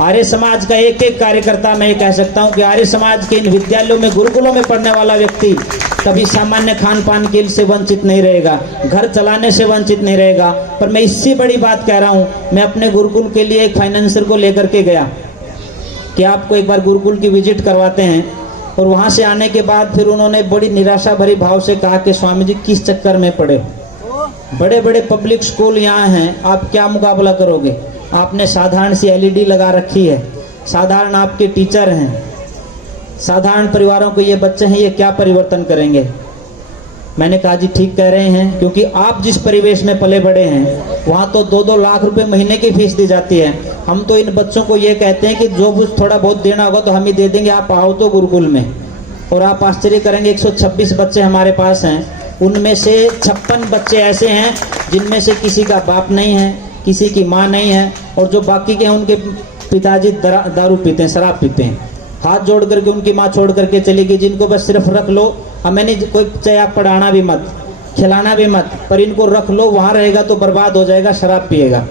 आर्य समाज का एक एक कार्यकर्ता मैं ये कह सकता हूँ कि आर्य समाज के इन विद्यालयों में, गुरुकुलों में पढ़ने वाला व्यक्ति कभी सामान्य खान पान के से वंचित नहीं रहेगा, घर चलाने से वंचित नहीं रहेगा। पर मैं इससे बड़ी बात कह रहा हूँ, मैं अपने गुरुकुल के लिए एक फाइनेंसर को लेकर के गया कि आपको एक बार गुरुकुल की विजिट करवाते हैं। और वहाँ से आने के बाद फिर उन्होंने बड़ी निराशा भरी भाव से कहा कि स्वामी जी किस चक्कर में पड़े, बड़े बड़े पब्लिक स्कूल यहाँ हैं, आप क्या मुकाबला करोगे, आपने साधारण सी एलईडी लगा रखी है, साधारण आपके टीचर हैं, साधारण परिवारों के ये बच्चे हैं, ये क्या परिवर्तन करेंगे। मैंने कहा जी ठीक कह रहे हैं, क्योंकि आप जिस परिवेश में पले बड़े हैं वहाँ तो 2-2 लाख रुपए महीने की फीस दी जाती है। हम तो इन बच्चों को ये कहते हैं कि जो कुछ थोड़ा बहुत देना होगा तो हम ही दे देंगे, आप आओ तो गुरुकुल में। और आप आश्चर्य करेंगे 126 बच्चे हमारे पास हैं, उनमें से 56 बच्चे ऐसे हैं जिनमें से किसी का बाप नहीं है, किसी की माँ नहीं है, और जो बाकी के हैं उनके पिताजी दारू पीते हैं, शराब पीते हैं। हाथ जोड़ करके उनकी माँ छोड़ करके चली गई, जिनको बस सिर्फ रख लो, हमें नहीं कोई, चाहे आप पढ़ाना भी मत, खिलाना भी मत, पर इनको रख लो, वहाँ रहेगा तो बर्बाद हो जाएगा, शराब पिएगा।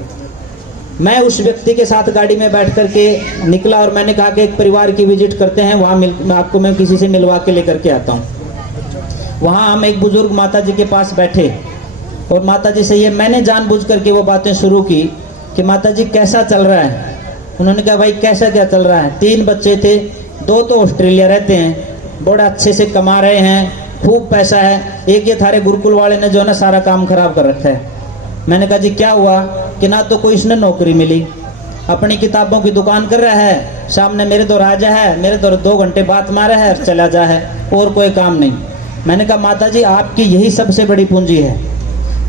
मैं उस व्यक्ति के साथ गाड़ी में बैठ करके निकला और मैंने कहा कि एक परिवार की विजिट करते हैं, वहाँ मैं किसी से मिलवा के लेकर के आता हूँ। वहाँ हम एक बुजुर्ग माता जी के पास बैठे और माता जी से ये मैंने जानबूझ करके वो बातें शुरू की कि माता जी कैसा चल रहा है। उन्होंने कहा भाई कैसा क्या चल रहा है। 3 बच्चे थे, 2 तो ऑस्ट्रेलिया रहते हैं, बड़ा अच्छे से कमा रहे हैं, खूब पैसा है। एक ये थारे गुरुकुल वाले ने जो है ना सारा काम खराब कर रखा है। मैंने कहा जी क्या हुआ, कि ना तो कोई इसने नौकरी मिली, अपनी किताबों की दुकान कर रहा है, सामने मेरे दो राजा है, मेरे दो 2 घंटे बात मारा है और चला जा है, और कोई काम नहीं। मैंने कहा माता जी आपकी यही सबसे बड़ी पूंजी है,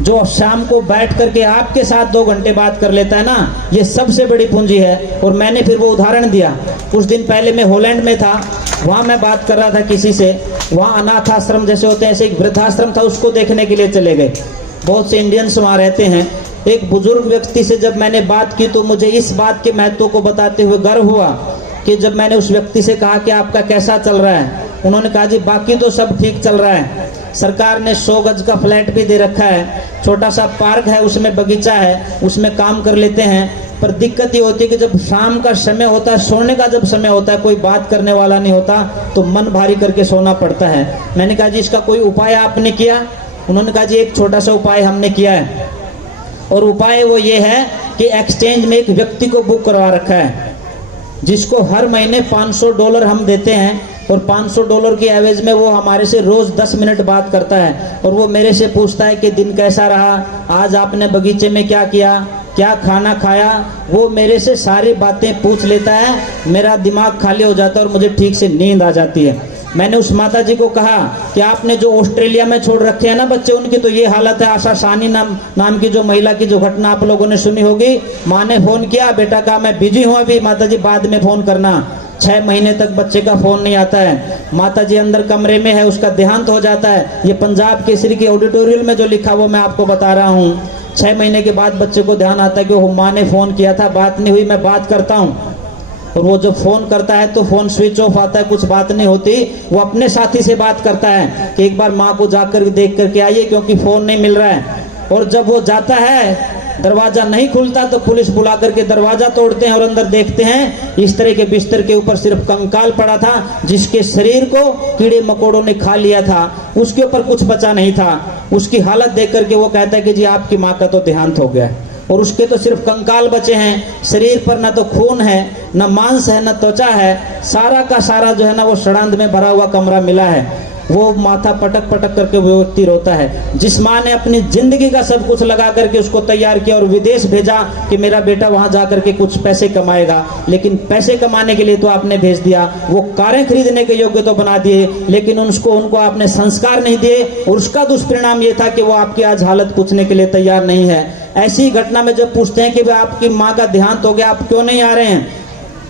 जो शाम को बैठ करके आपके साथ 2 घंटे बात कर लेता है ना, ये सबसे बड़ी पूंजी है। और मैंने फिर वो उदाहरण दिया। कुछ दिन पहले मैं हॉलैंड में था, वहाँ मैं बात कर रहा था किसी से, वहाँ अनाथ आश्रम जैसे होते हैं ऐसे एक वृद्धाश्रम था, उसको देखने के लिए चले गए। बहुत से इंडियंस वहाँ रहते हैं। एक बुजुर्ग व्यक्ति से जब मैंने बात की तो मुझे इस बात के महत्व को बताते हुए गर्व हुआ कि जब मैंने उस व्यक्ति से कहा कि आपका कैसा चल रहा है, उन्होंने कहा जी बाकी तो सब ठीक चल रहा है, सरकार ने 100 गज का फ्लैट भी दे रखा है, छोटा सा पार्क है, उसमें बगीचा है, उसमें काम कर लेते हैं। पर दिक्कत ये होती है कि जब शाम का समय होता है, सोने का जब समय होता है, कोई बात करने वाला नहीं होता, तो मन भारी करके सोना पड़ता है। मैंने कहा जी इसका कोई उपाय आपने किया? उन्होंने कहा जी एक छोटा सा उपाय हमने किया है, और उपाय वो ये है कि एक्सचेंज में एक व्यक्ति को बुक करवा रखा है, जिसको हर महीने $500 हम देते हैं, और $500 की एवरेज में वो हमारे से रोज 10 मिनट बात करता है। और वो मेरे से पूछता है कि दिन कैसा रहा, आज आपने बगीचे में क्या किया, क्या खाना खाया। वो मेरे से सारी बातें पूछ लेता है, मेरा दिमाग खाली हो जाता है और मुझे ठीक से नींद आ जाती है। मैंने उस माता जी को कहा कि आपने जो ऑस्ट्रेलिया में छोड़ रखे हैं ना बच्चे, उनकी तो ये हालत है। आशा सानी नाम की जो महिला की जो घटना आप लोगों ने सुनी होगी, माँ ने फोन किया, बेटा कहा मैं बिजी हूँ अभी, माता जी बाद में फोन करना। 6 महीने तक बच्चे का फोन नहीं आता है। माता जी अंदर कमरे में है, उसका देहांत हो जाता है। ये पंजाब केसरी के ऑडिटोरियल में जो लिखा वो मैं आपको बता रहा हूँ। 6 महीने के बाद बच्चे को ध्यान आता है कि वो माँ ने फोन किया था, बात नहीं हुई, मैं बात करता हूँ। और वो जब फोन करता है तो फोन स्विच ऑफ आता है, कुछ बात नहीं होती। वो अपने साथी से बात करता है कि एक बार माँ को जाकर देख करके आइए, क्योंकि फोन नहीं मिल रहा है। और जब वो जाता है, दरवाजा नहीं खुलता तो पुलिस बुला करके दरवाजा तोड़ते हैं और अंदर देखते हैं इस तरह के बिस्तर के ऊपर सिर्फ कंकाल पड़ा था, जिसके शरीर को कीड़े मकोड़ों ने खा लिया था, उसके ऊपर कुछ बचा नहीं था। उसकी हालत देख करके वो कहता है कि जी आपकी माँ का तो देहांत हो गया, और उसके तो सिर्फ कंकाल बचे हैं, शरीर पर ना तो खून है, ना मांस है, ना त्वचा है, सारा का सारा जो है ना वो षडांध में भरा हुआ कमरा मिला है। वो माथा पटक पटक करके वो व्यक्ति रोता है। जिस माँ ने अपनी जिंदगी का सब कुछ लगा करके उसको तैयार किया और विदेश भेजा कि मेरा बेटा वहां जा करके कुछ पैसे कमाएगा, लेकिन पैसे कमाने के लिए तो आपने भेज दिया, वो कारें खरीदने के योग्य तो बना दिए, लेकिन उनको आपने संस्कार नहीं दिए, और उसका दुष्परिणाम ये था कि वो आपकी आज हालत पूछने के लिए तैयार नहीं है। ऐसी घटना में जब पूछते हैं कि भाई आपकी माँ का देहांत हो गया, आप क्यों नहीं आ रहे हैं?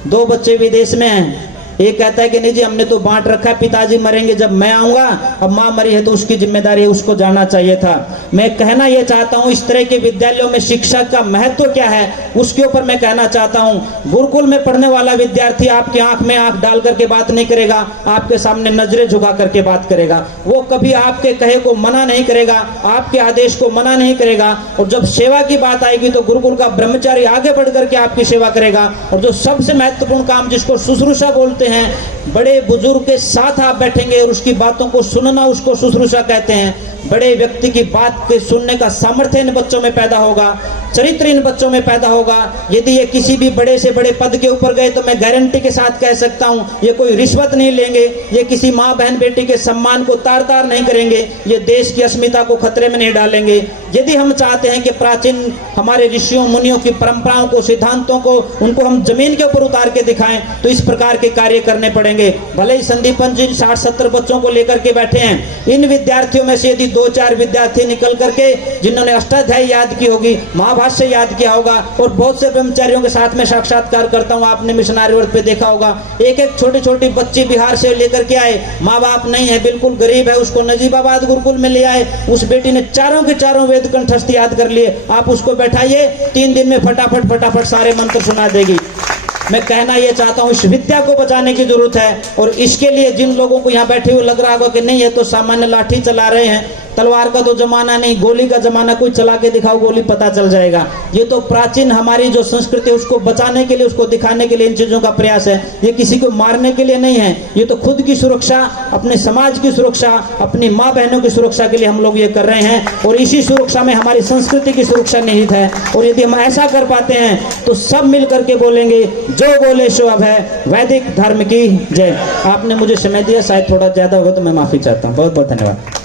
2 बच्चे विदेश में हैं, एक कहता है कि नहीं जी हमने तो बांट रखा है, पिताजी मरेंगे जब मैं आऊंगा, अब माँ मरी है तो उसकी जिम्मेदारी है, उसको जाना चाहिए था। मैं कहना यह चाहता हूं इस तरह के विद्यालयों में शिक्षा का महत्व क्या है उसके ऊपर मैं कहना चाहता हूं। गुरुकुल में पढ़ने वाला विद्यार्थी आपकी आंख में आंख डाल करके बात नहीं करेगा, आपके सामने नजरें झुका करके बात करेगा। वो कभी आपके कहे को मना नहीं करेगा, आपके आदेश को मना नहीं करेगा। और जब सेवा की बात आएगी तो गुरुकुल का ब्रह्मचारी आगे बढ़ करके आपकी सेवा करेगा। और जो सबसे महत्वपूर्ण काम जिसको शुश्रूषा बोलते हैं, बड़े बुजुर्ग के साथ आप बैठेंगे और उसकी बातों को सुनना, उसको शुश्रूषा कहते हैं। बड़े व्यक्ति की बात के सुनने का सामर्थ्य इन बच्चों में पैदा होगा, चरित्र इन बच्चों में पैदा होगा। यदि ये किसी भी बड़े से बड़े पद के ऊपर गए तो मैं गारंटी के साथ कह सकता हूं ये कोई रिश्वत नहीं लेंगे, ये किसी माँ बहन बेटी के सम्मान को तार तार नहीं करेंगे, ये देश की अस्मिता को खतरे में नहीं डालेंगे। यदि हम चाहते हैं कि प्राचीन हमारे ऋषियों मुनियों की परंपराओं को, सिद्धांतों को, उनको हम जमीन के ऊपर उतार के दिखाएं तो इस प्रकार के कार्य करने पड़ेंगे। भले ही संदीपन जी 60-70 बच्चों को लेकर के बैठे हैं, इन विद्यार्थियों में से यदि 2-4 विद्यार्थी निकल करके जिन्होंने अष्टाध्यायी याद की होगी, महाभाष्य याद किया होगा, और बहुत से ब्रह्मचारियों के साथ में साक्षात्कार करता हूं, आपने मिशनरी वर्ग पे देखा होगा, एक एक छोटी छोटी बच्ची बिहार से लेकर के आए, माँ बाप नहीं है, बिल्कुल गरीब है, उसको नजीबाबाद गुरुकुल में ले आए। उस बेटी ने चारों के चारों वेद कंठस्थ याद कर लिए। आप उसको बैठाइए, 3 दिन में फटाफट सारे मंत्र सुना देगी। मैं कहना यह चाहता हूं इस विद्या को बचाने की जरूरत है। और इसके लिए जिन लोगों को यहाँ बैठे हुए लग रहा होगा कि नहीं ये तो सामान्य लाठी चला रहे हैं, तलवार का तो जमाना नहीं, गोली का जमाना, कोई चला के दिखाओ गोली, पता चल जाएगा। ये तो प्राचीन हमारी जो संस्कृति है उसको बचाने के लिए, उसको दिखाने के लिए इन चीजों का प्रयास है। ये किसी को मारने के लिए नहीं है, ये तो खुद की सुरक्षा, अपने समाज की सुरक्षा, अपनी माँ बहनों की सुरक्षा के लिए हम लोग ये कर रहे हैं। और इसी सुरक्षा में हमारी संस्कृति की सुरक्षा निहित है। और यदि हम ऐसा कर पाते हैं तो सब मिल करके बोलेंगे जो बोले सो अब है, वैदिक धर्म की जय। आपने मुझे समय दिया, शायद थोड़ा ज्यादा होगा तो मैं माफी चाहता हूँ। बहुत बहुत धन्यवाद।